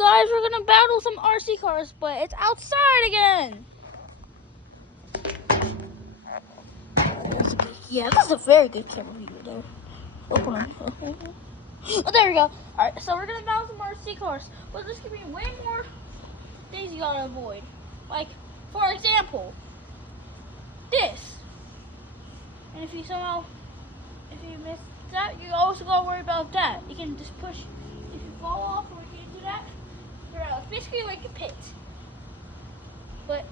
guys, we're gonna battle some RC cars, but it's outside again. Yeah, that's a very good camera view there. Hold on. Oh, there we go. Alright, so we're gonna battle some RC cars, but there's gonna be way more things you gotta avoid. Like, for example, this. And if you miss that, you also gotta worry about that. You can just push. If you fall off or you can't do that, you're out. It's basically like a pit. But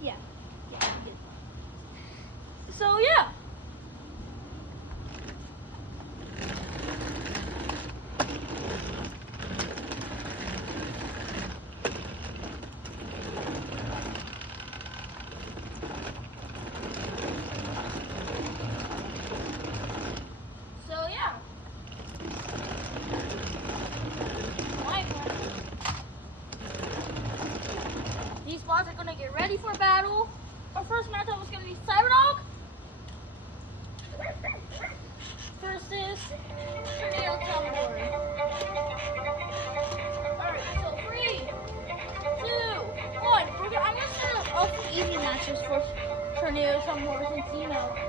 yeah, you did. So yeah. These spots are gonna get ready for battle. Our first matchup is gonna be Cyberdog versus Tornado Tumbler. Alright, so 3, 2, 1. I'm gonna start off easy matches for Tornado Tumbler since